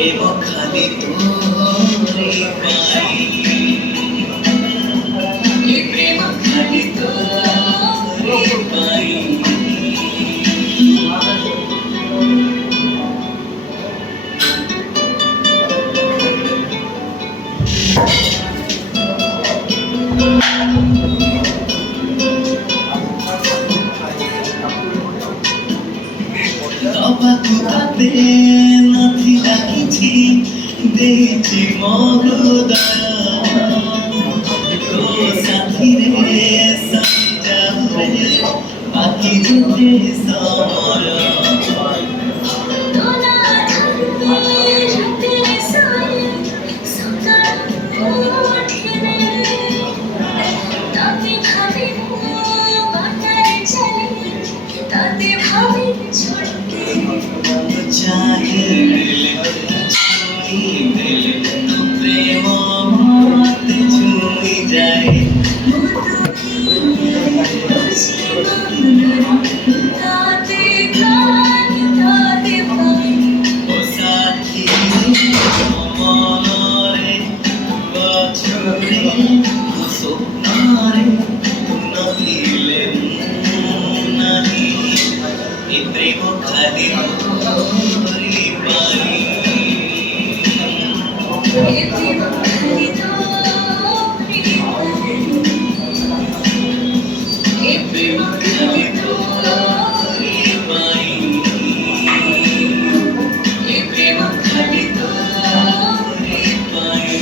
প্রেম খালি তোরে পাই, প্রেম খালি তোরে পাই। Topatu tate nathi rakichi dechi morodaya ko sathi re samjhabe baki jute samara चाहे दिल तो प्रेम मत छुई जाए ओ साथी मनरे बछड़े स्वप्नरे नथिले नाही ए प्रेम खाली तोरी पाई, ए प्रेम खाली तोरी पाई, ए प्रेम खाली तोरी पाई,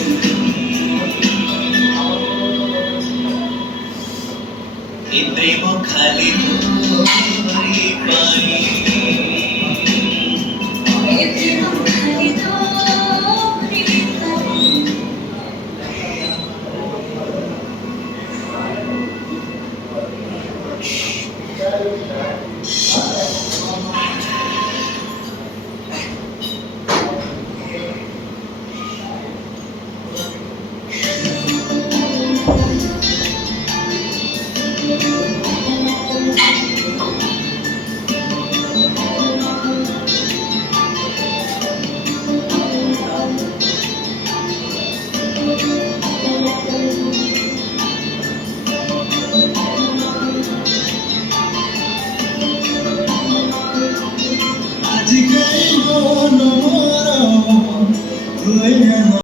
ए प्रेम खाली तोरी पाई, ए प्रेम खाली तोरी पाई।